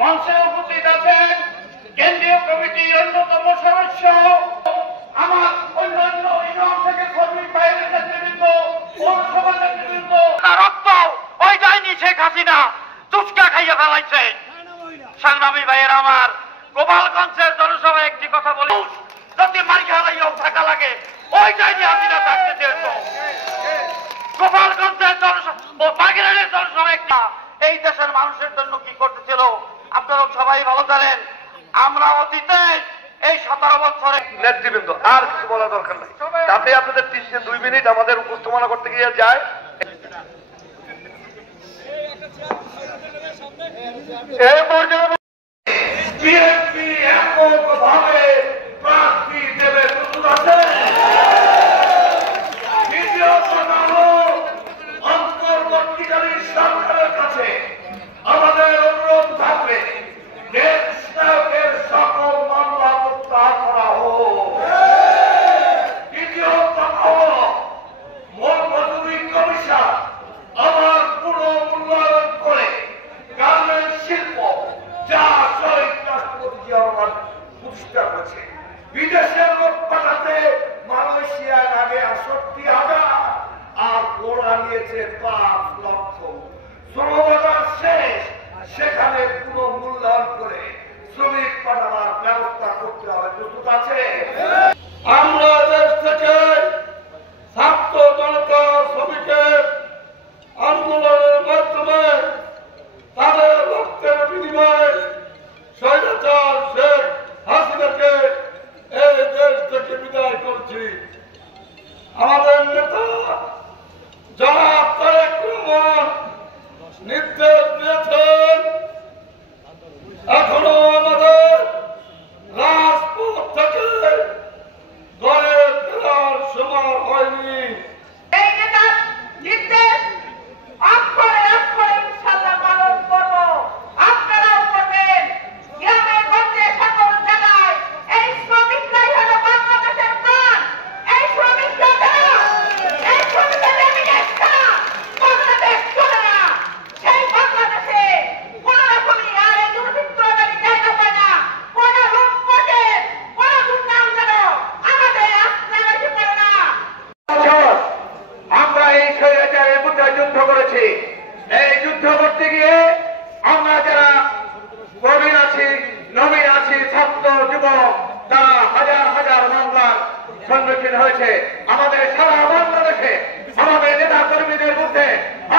মঞ্চে উপস্থিত আছেন কেন্দ্রীয় কমিটির অন্যতম সদস্য, আমার অন্যান্য ইউনিয়ন থেকে শ্রমিক ভাইয়ের নেতৃবৃন্দ, পৌরসভার নেতৃবৃন্দ, রক্ত ওই যায়নি শেখ হাসিনা চুচকা খাইয়া ফেলাইছে। সংগ্রামী ভাইয়ের আমার, গোপালগঞ্জের জনসভায় একটি কথা বলি, যদি মারি খাওয়াইয়াও থাকা লাগে ওই যায়নি হাসিনা থাকতে চেয়েছ। গোপালগঞ্জের জনসভা, বাগেরহাটের জনসভা একটা এই দেশের মানুষের জন্য কি করতেছিল আপনারা সবাই ভালো জানেন। আমরা অতীতে এই 17 বছরে নেতৃবৃন্দ আর কিছু বলার দরকার নাই, তাতে আপনাদের 2 মিনিট আমাদের উপস্থাপনা করতে গিয়ে যায়। এই পর্যায়ে বিএনপি এককভাবে প্রার্থী দেবে প্রস্তুত আছে। দ্বিতীয় কথা হলো অন্তর্বর্তীকালীন সরকারের কাছে আমাদের অনুরোধ থাকবে দেশনায়কের সকল মামলা প্রত্যাহার করা হোক। দ্বিতীয় কথা হলো মজুরি কমিশন আমার পুনর্মূল্যায়ন করে গার্মেন্টস শিল্প যা শহীদ রাষ্ট্রপতি জিয়া রহমান প্রতিষ্ঠা করেছে, বিদেশের লোক পাঠাতে মালয়েশিয়ায় আগে 68,000 আর ওরা নিয়েছে 5 লক্ষ। শ্রমবাজার শেষ, সেখানে পুনর্মূল্যায়ন করে শ্রমিক পাঠানোর ব্যবস্থা করতে হবে। প্রস্তুত আছে? আমরা দেশ থেকে ছাত্র জনতা শ্রমিকের আন্দোলনের মাধ্যমে তাদের রক্তের বিনিময়ে স্বৈরাচার শেখ হাসিনাকে এই দেশ থেকে বিদায় করছি। আমাদের নেতা জনাব তারেক রহমান নির্দেশ দিয়েছেন, এখনো আমাদের রাজপথ থেকে ঘরে ফেরার সময় হয়নি। এই নেতার নির্দেশ অক্ষরে অক্ষরে ইনশাআল্লাহ পালন করব, আপনারাও করবেন। গ্রামে গঞ্জে সকল জায়গায় এই শ্রমিকরাই হলো বাংলাদেশের প্রাণ। এই শ্রমিকরা যারা, এই শ্রমিকদের রেমিটেন্স ছাড়া বাংলাদেশ চলে না। সেই বাংলাদেশে কোন রকমই আর এই দুর্বৃত্তকারী জায়গা পায় না। কোন লুটপাটের, কোন গুন্ডাম যেন আমাদের আস্তায় বেশি পড়ে না। আমরা এই স্বৈরাচারের বিরুদ্ধে যুদ্ধ করেছি। এই যুদ্ধ করতে গিয়ে আমরা যারা প্রবীণ আছি, নবীন আছি, ছাত্র যুবক, তারা হাজার হাজার মামলার সম্মুখীন হয়েছে। আমাদের সারা বাংলাদেশে আমাদের নেতা কর্মীদের মধ্যে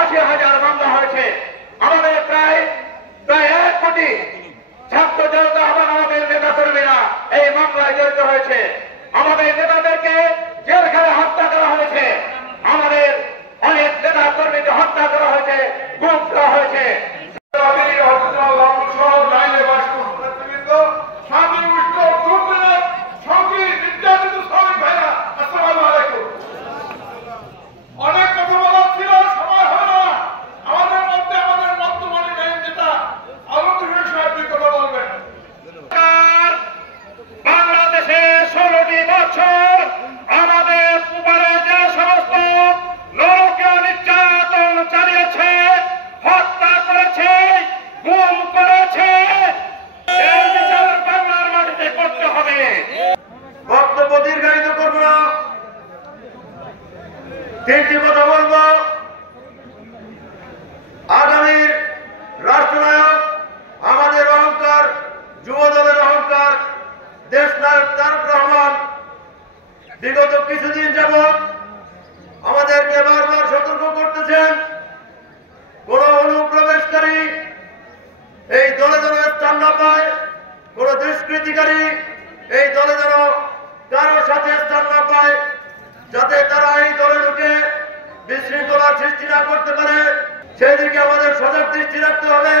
80,000 মামলা হয়েছে। আমাদের প্রায় 1 কোটি ছাত্র জনতা এবং আমাদের নেতা কর্মীরা এই মামলায় জড়িত হয়েছে। আমাদের নেতাদেরকে জেলখানে হত্যা করা হয়েছে। আমাদের অনেক নেতা কর্মীকে হত্যা করা হয়েছে, গুম করা হয়েছে। অনেক কথা বলার ছিল, সময় হয় না। আমাদের মধ্যে আমাদের বর্তমানে মেইন যেটা আলোচনা সাহেব কথা বলবেন। বাংলাদেশে 16টি বছর আমাদের উপরে যে সমস্ত নরকীয় নির্যাতন চালিয়েছে, হত্যা করেছে, গুম করেছে, এই বিচার বাংলার মাটিতে করতে হবে। বক্তব্য দীর্ঘায়িত করব না, 3টি কথা বলব। আগামীর রাষ্ট্রনায়ক, আমাদের অহংকার, যুবদলের অহংকার, দেশনায়ক তারেক রহমান বিগত কিছুদিন যাবৎ আমাদেরকে বারবার সতর্ক করতেছেন, কোন অনুপ্রবেশকারী এই দলে যেন স্থান না পায়, কোন দুষ্কৃতিকারী এই দলে যেন কারো সাথে স্থান না পায়, যাতে তারা এই দলে ঢুকে বিশৃঙ্খলার সৃষ্টি না করতে পারে, সেদিকে আমাদের সজাগ দৃষ্টি রাখতে হবে।